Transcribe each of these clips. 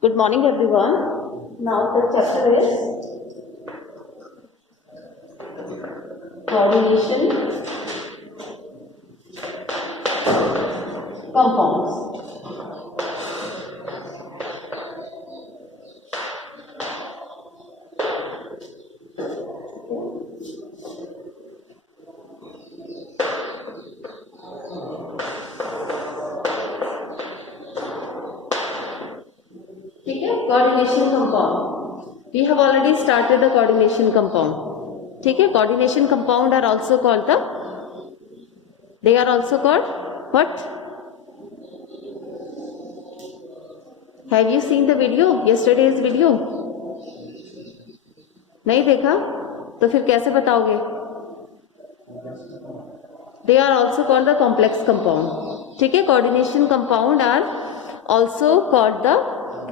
Good morning, everyone. Now the chapter is coordination compounds. ठीक है, coordination compound. We have already started the coordination compound. ठीक है, coordination compound are also called what? Have you seen the video? Yesterday's video? नहीं देखा? तो फिर कैसे बताओगे? They are also called the complex compound. ठीक है, coordination compound are also called the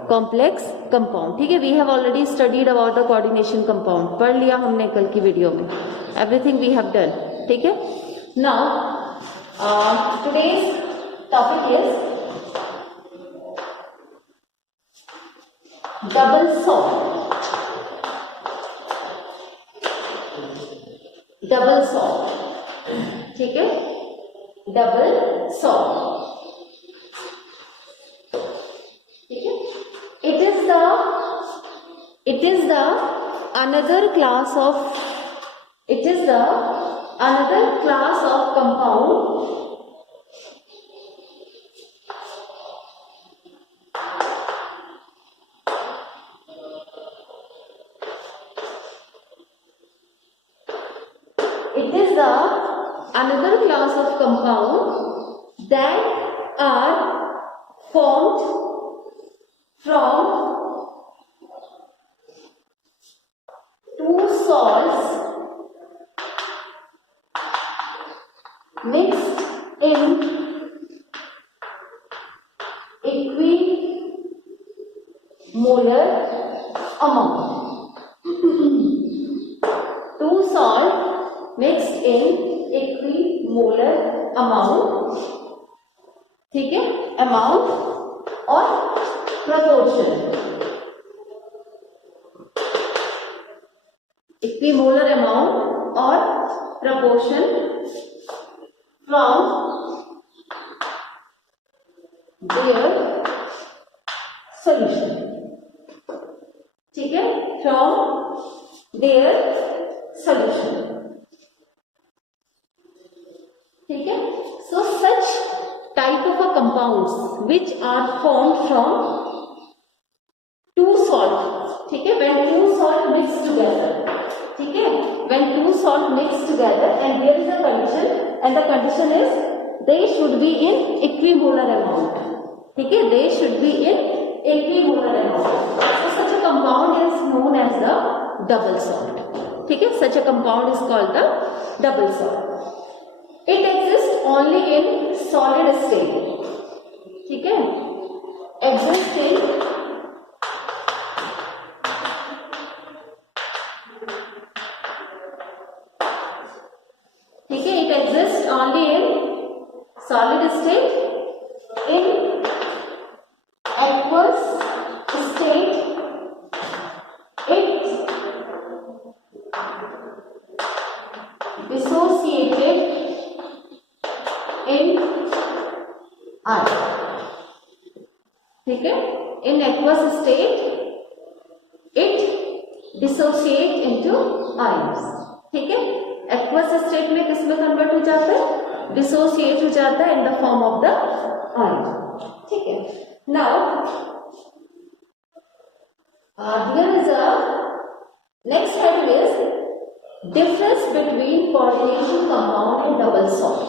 complex compound. ठीक है, we have already studied about the coordination compound. पढ़ लिया हमने कल की वीडियो में. Everything we have done. ठीक है. Now today's topic is double salt. Double salt. ठीक है, double salt. ठीक है, it is the another class of compound that are formed from two salts mixed in equimolar amount. Two salt mixed in equimolar amount. ठीक है, amount और proportion. Equimolar amount और proportion from their solution. ठीक है, from their solution. ठीक है, so such type of a compounds which are formed from two salt. ठीक है, when two salt mix together. ठीक है, when two salt mix together and there is a condition and the condition is they should be in equimolar amount. ठीक है, they should be in equimolar amount. So such a compound is known as the double salt. ठीक है, such a compound is called the double salt. It exists only in solid state. ठीक है, exists in ठीक है, it exists only in solid state. In aqueous state it dissociated in iron. ठीक है, in aqueous state it dissociate into ions. ठीक है, aqueous state में किस में कन्वर्ट हो जाता है? डिसोसिएट हो जाता है in the form of the ion. ठीक है, now here is a next type is difference between coordination compound and double salt.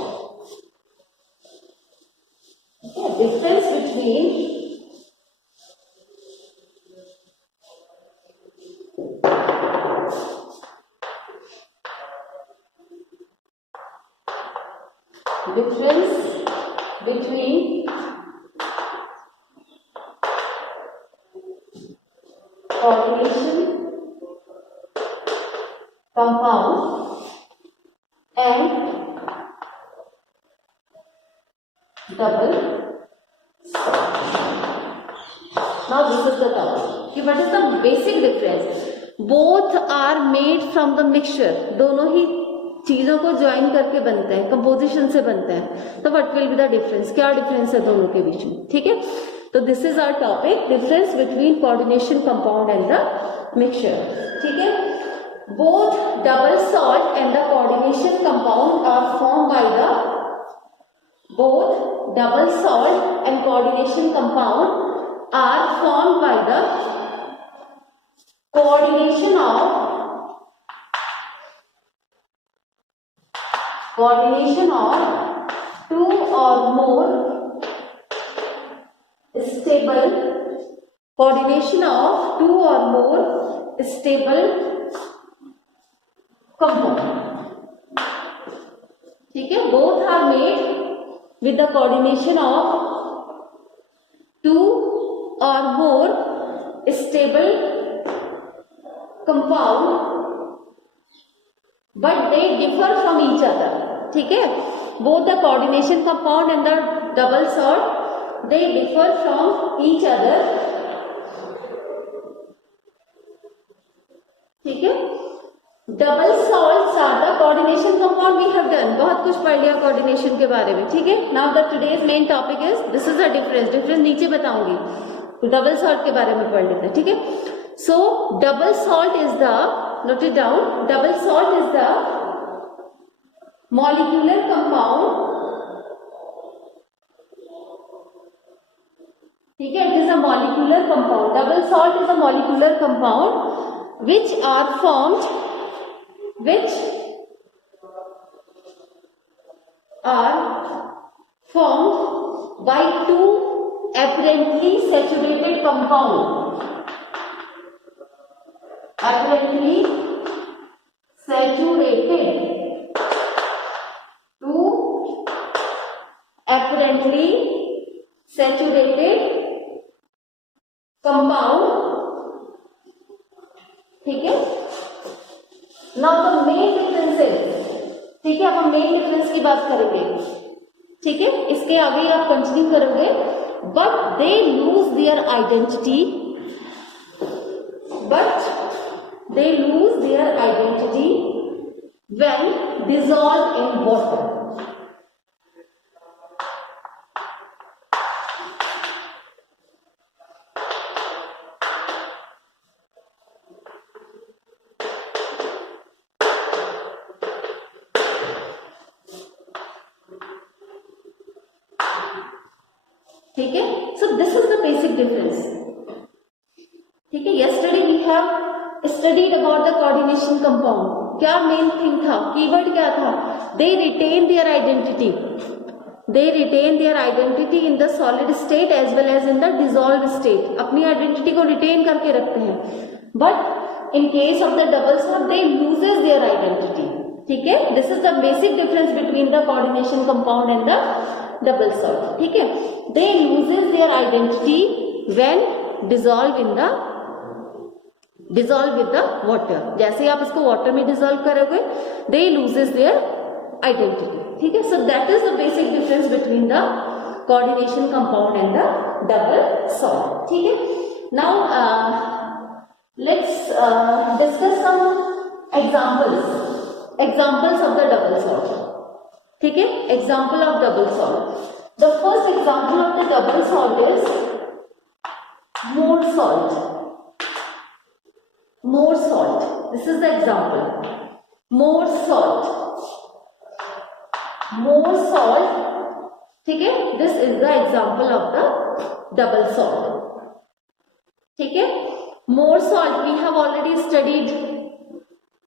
Difference between coordination compound and double salt. Now this is the topic. What is the basic difference? Both are made from the mixture. दोनों ही चीजों को join करके बनते हैं, composition से बनते हैं. तो what will be the difference? क्या डिफरेंस है दोनों के बीच में? ठीक है. तो this is our topic, difference between coordination compound and the mixture. ठीक है. Both double salt and the coordination compound are form by the both double salt and coordination compound are formed by the coordination of two or more stable compound. ठीक है. Both are made with the coordination of two or more stable compound, but they differ from each other. ठीक है. Both the coordination compound and the double salt, they differ from each other. ठीक है. Double salts are the coordination compound. We have done, बहुत कुछ पढ़ लिया coordination के बारे में. ठीक है. Now the today's main topic is, this is the difference नीचे बताऊंगी. तो डबल सॉल्ट के बारे में पढ़ लेते हैं. ठीक है. सो double salt is the, note it down, double salt is the molecular compound. ठीक है. It is a molecular compound. Double salt is a molecular compound which are formed by two apparently saturated compound. Two apparently saturated compound. ठीक है. Now the main differences. ठीक है. अब हम main difference की बात करेंगे. ठीक है. इसके आगे आप कंटिन्यू करोगे. But they lose their identity, when dissolve in water. ठीक है. So this is the basic difference. ठीक है. Yesterday we have studied about the coordination compound. क्या मेन थिंग था, कीवर्ड क्या था? They retain their identity. In the solid state as well as in the dissolved state. अपनी identity को retain करके रखते हैं. But in case of the double salt they loses their identity. ठीक है. This is the basic difference between the coordination compound and the double salt. ठीक है. They loses their identity when dissolve with the water. जैसे आप इसको water में dissolve करोगे, they loses their identity. ठीक है. So that is the basic difference between the coordination compound and the double salt. ठीक है. Now let's discuss some examples of the double salt. ठीक है. Example of double salt. The first example of the double salt is more salt. This is the example. More salt. ठीक है. This is the example of the double salt. ठीक है. More salt we have already studied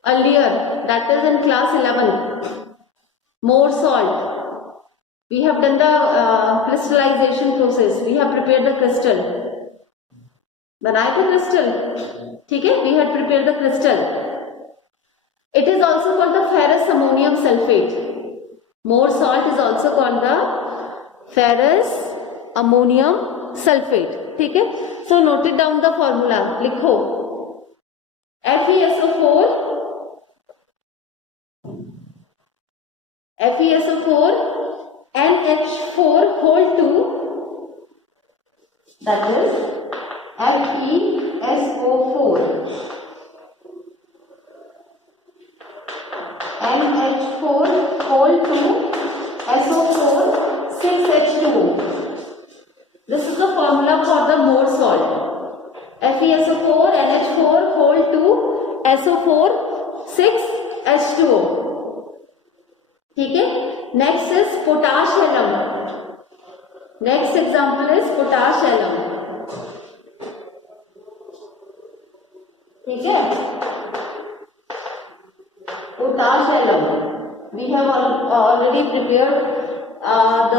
earlier. That is in class 11. More salt. We have done the crystallization process. We have prepared the crystal. बनाया था crystal. ठीक है. We had prepared the crystal. It is also called the ferrous ammonium sulfate. More salt is also called the ferrous ammonium sulfate. ठीक है. So note it down the formula. लिखो. FeSO4 NH4 whole 2, that is FeSO4 NH4 hold 2 SO4 6 H2O. ठीक है. Next is potash alum. Next example is potash alum. ठीक है. Potash alum we have already prepared the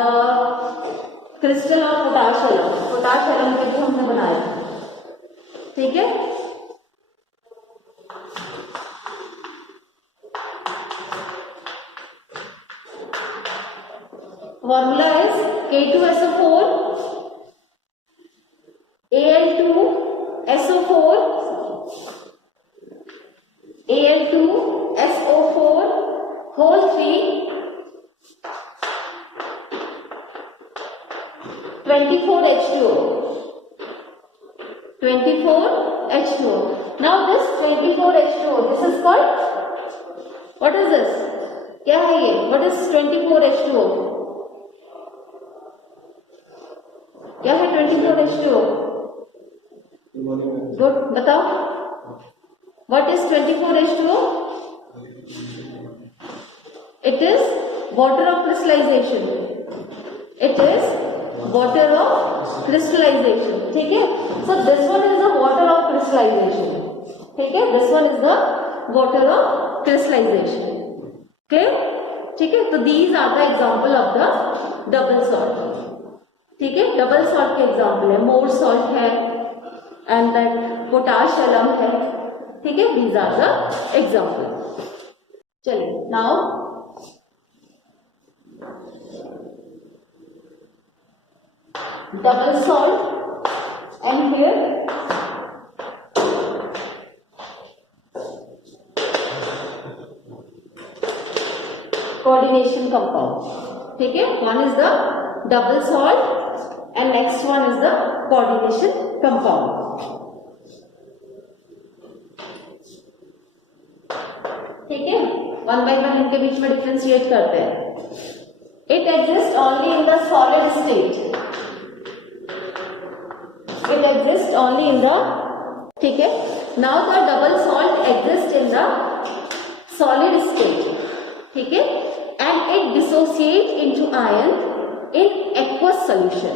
crystal of potash alum. Potash alum के भी हमने बनाया. ठीक है. Formula is K2SO4 Al2SO4 Al2SO4 whole 3 24H2O. 24H2O. Now this 24H2O, this is called, what is this? क्या है ये? What is 24H2O? क्या है 24H2O? गुड, बताओ. What is 24H2O? It is water of crystallization. It is water of crystallization. ठीक है. So this one is the water of crystallization. ठीक है. This one is the water of crystallization. Clear? ठीक है. तो these are the example of the double salt. ठीक है. Double salt के एग्जाम्पल है. मोर सॉल्ट है एंड दैट पोटाश एलम है. ठीक है. These are the example. चलिए now double salt and here coordination compound. ठीक है. One is the double salt and next one is the coordination compound. ठीक है. वन बाय वन इनके बीच में डिफरेंशिएट करते हैं. It exists only in the solid state. It exists only in the, ठीक है. Now the double salt exists in the solid state. ठीक है. And it dissociates into ion in aqueous solution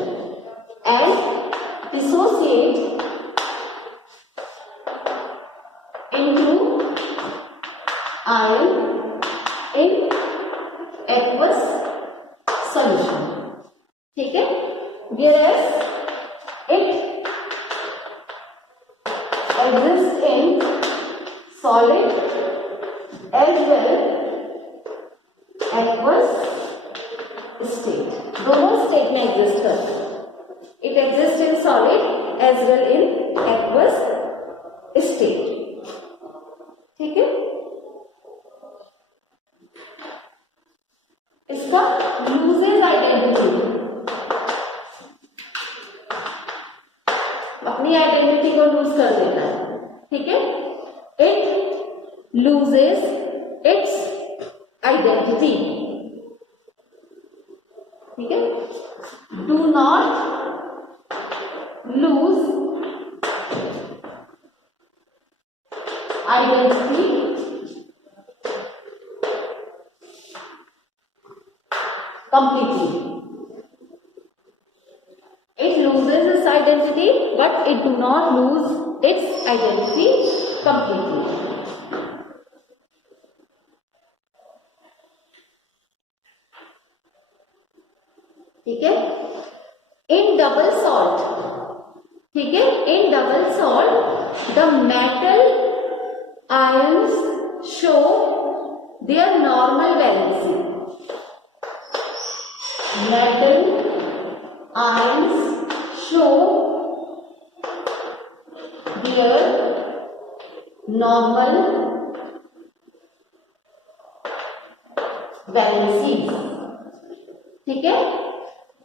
and dissociate into ion in aqueous solution. ठीक है. Whereas it exists in solid as well aqueous state. दोनों state में exist करता है. It exist in solid as well in aqueous state. ठीक है. इसका loses identity, अपनी आइडेंटिटी को लूज कर देता है. ठीक है. It loses its identity. ठीक है. Do not lose identity completely. It loses its identity, but it do not lose its identity completely. ठीक है. In double salt, ठीक है, in double salt the metal ions show their normal valency. Metal ions show their normal valencies. ठीक है.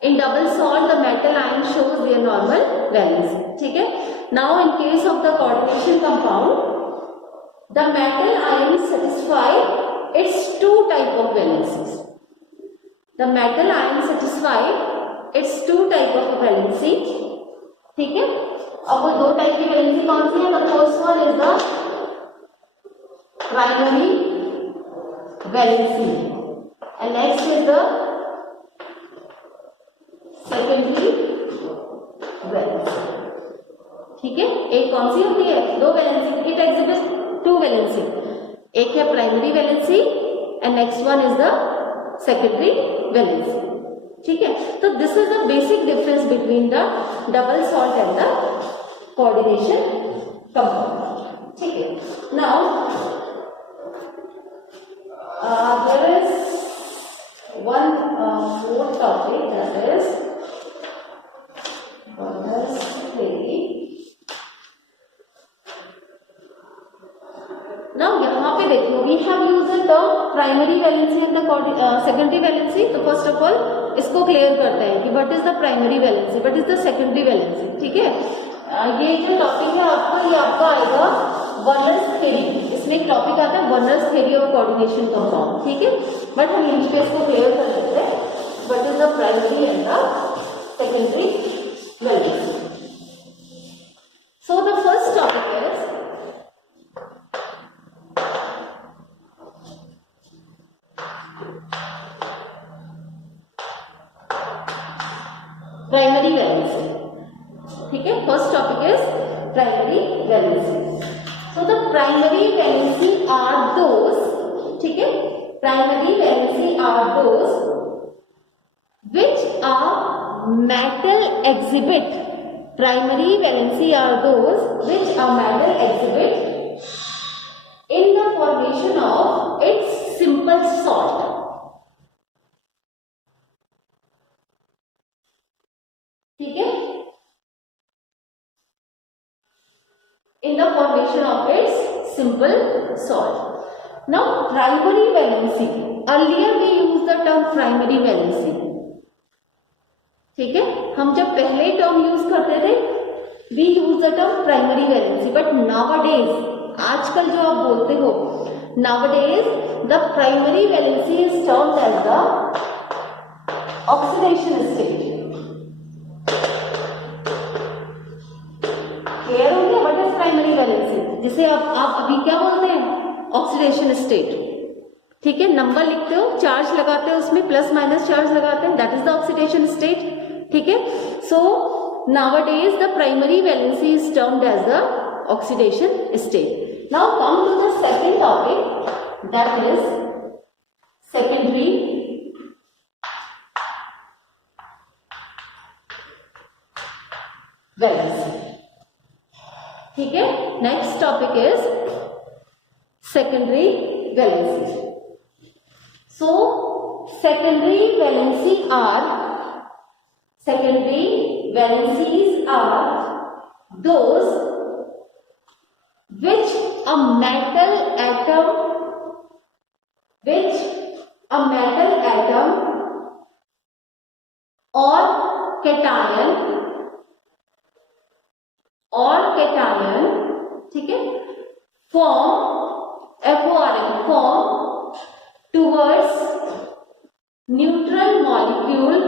In double salt the metal ion shows their normal valency. ठीक है. Now in case of the coordination compound, the metal ions satisfy its two type of valencies. The metal ions satisfy its two type of valency. ठीक है. अब वो दो type की valency कौन सी है? The first one is the primary valency and next is the secondary valency. ठीक है, एक कौन सी होती है? दो valency. It exhibits two valency, एक है primary valency and next one is the secondary valency. ठीक है, तो this is the basic difference between the double salt and the coordination compound. ठीक है, now there is one more topic that is Burners theory. Now यहाँ पे देखो, we have used the term primary valency and the secondary valency. तो first of all इसको clear करते हैं कि what is the primary valency, what is the secondary valency. ठीक है, ये जो टॉपिक है आपका, ये आपका आएगा Burners theory. इसमें एक टॉपिक आता है Burners theory of coordination compound. ठीक है, बट हम यहीं पे इसको clear कर लेते हैं what is the primary and the secondary valency. So the first topic is primary valency. ठीक है, first topic is primary valency. So the primary valency are those, ठीक है, primary valency are those which are metal exhibit. Primary valency are those which are metal exhibit in the formation of its simple salt. ठीक है, in the formation of its simple salt. Now primary valency, earlier we used the term primary valency. ठीक है, हम जब पहले term use करते थे we use the term primary valency, but nowadays, आजकल जो आप बोलते हो, nowadays the primary valency is termed as the oxidation state. Clear हो गया? व्हाट इज प्राइमरी वैलेंसी, जिसे आप अभी क्या बोलते हैं? Oxidation state. ठीक है, नंबर लिखते हो, चार्ज लगाते हो, उसमें प्लस माइनस चार्ज लगाते हैं, that is the oxidation state. ठीक है, सो nowadays the primary valency is termed as the oxidation state. Now come to the second topic, that is secondary valency. ठीक है, next topic is secondary valency. So secondary valencies are those which a metal atom or cation, ठीक है, form towards neutral molecule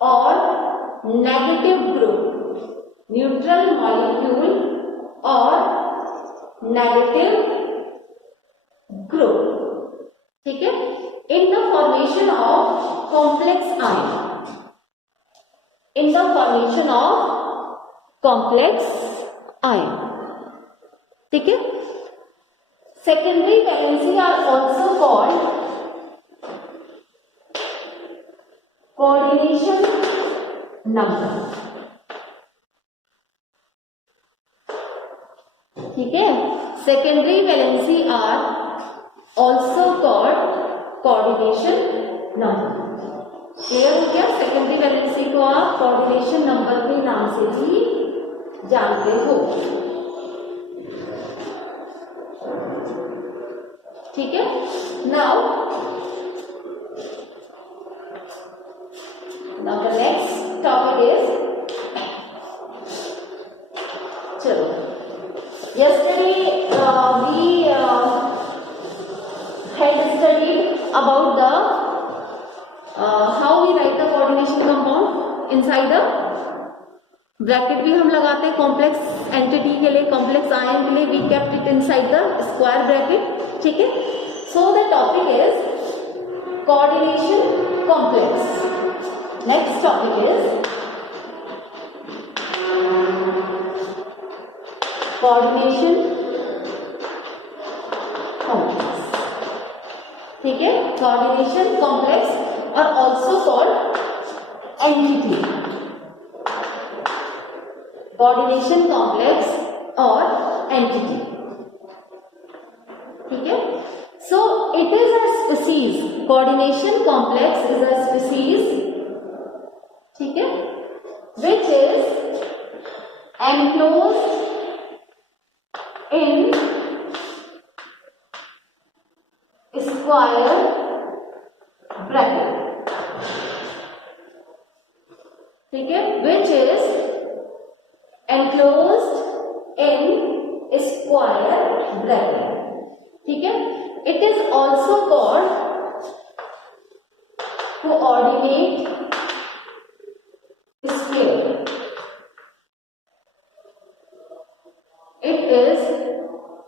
or negative group, neutral molecule or negative group. ठीक है, in the formation of complex ion, ठीक है. Secondary valency are also called coordination number. ठीक है, secondary valency are also called coordination number. Clear हो गया? Secondary valency को आप कोऑर्डिनेशन नंबर के नाम से भी जानते हो. ठीक है. Now the next topic is, चलो, yesterday we had studied about the how we coordination compound inside a bracket भी हम लगाते हैं कॉम्प्लेक्स एंटिटी के लिए, कॉम्प्लेक्स आयन के लिए, we kept it inside the square bracket. ठीक है. So the topic is coordination complex. Next topic is coordination complex. ठीक है. Coordination complex or also called entity. Coordination complex or entity. ठीक है. So it is a species. Coordination complex is a species. ठीक है. Which is enclosed in square bracket. ठीक है. which is enclosed in square bracket. ठीक है. it is also called coordinate sphere. It is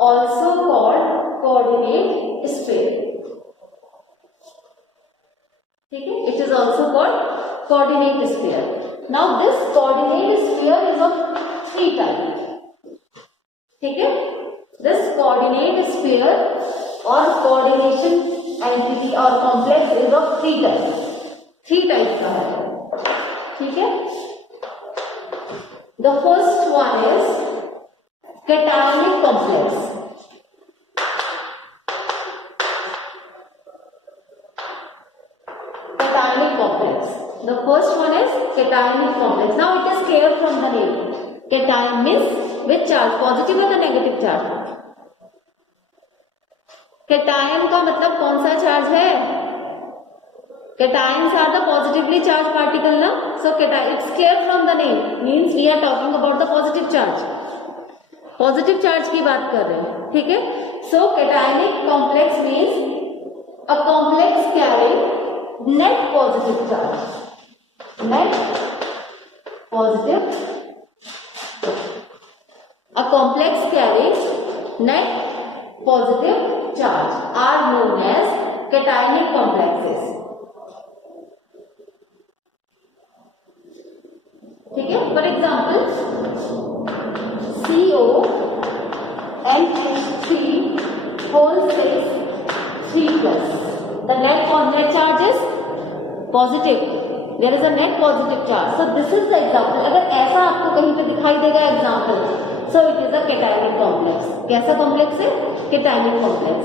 also called coordinate sphere. ठीक है. It is also called coordinate sphere. Now this coordinate sphere is of three types. ठीक है. This coordinate sphere or coordination entity or complex is of three types. Three types का है. ठीक है. The first one is cationic complex. Cationic complex. The first one is cationic complex. Now it is clear from the name. Cation means which charge? Positive or the negative charge? Cation का मतलब कौन सा charge है? Cations are the positively charged particle ना. So it's clear from the name. Means we are talking about the positive charge. Positive charge की बात कर रहे हैं. ठीक है. So cationic complex means a complex carrying net positive charge. Net positive. A complex carrying net positive charge are known as cationic complexes. ठीक है. For example CO NH3 whole 3 plus. The net charge is positive. There is a net positive charge. So this is the example. अगर ऐसा आपको कहीं पे दिखाई देगा example, so it is a cationic complex. कैसा complex है? Cationic complex.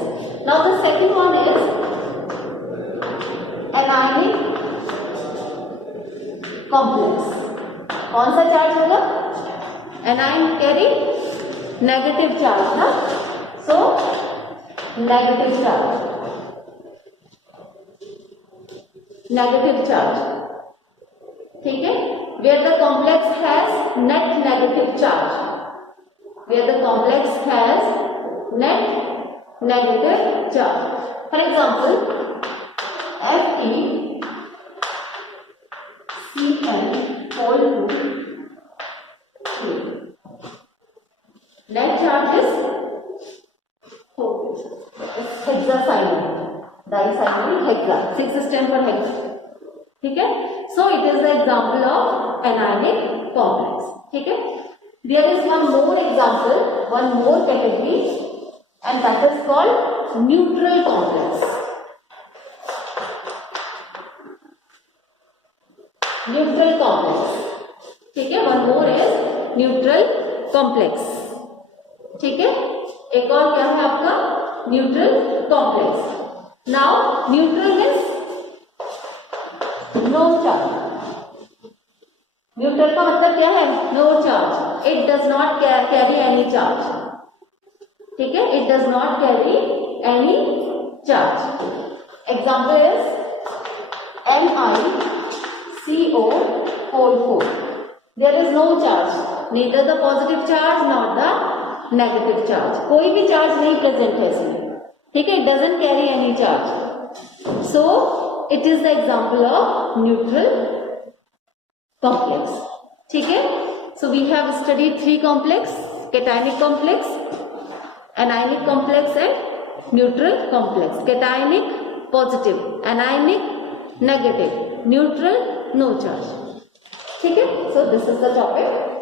Now the second one is anionic complex. कौन सा चार्ज होगा? Anion carry negative charge ना. So negative charge. Negative charge. ठीक है. Where the complex has net negative charge. Where the complex has net negative charge. For example, FeCl whole 2. Net charge is hexacycline, dicycline, hexa. 6 stand for hexa. ठीक है. So it is the example of anionic complex. ठीक है. There is one more example, one more category, and that is called neutral complex. Neutral complex. ठीक है. One more is neutral complex. ठीक है. एक और क्या है आपका? Neutral complex. Now neutral means no charge. Neutral का मतलब क्या है? No charge. It does not carry any charge. ठीक है. It does not carry any charge. Example is MiCO whole 4. There is no charge, neither the positive charge nor the negative charge. कोई भी charge नहीं present है इसमें. ठीक है. It doesn't carry any charge. So it is the example of neutral complex. ठीक है. So we have studied 3 complex, cationic complex, anionic complex and neutral complex. Cationic positive, anionic negative, neutral no charge. ठीक है. So this is the topic.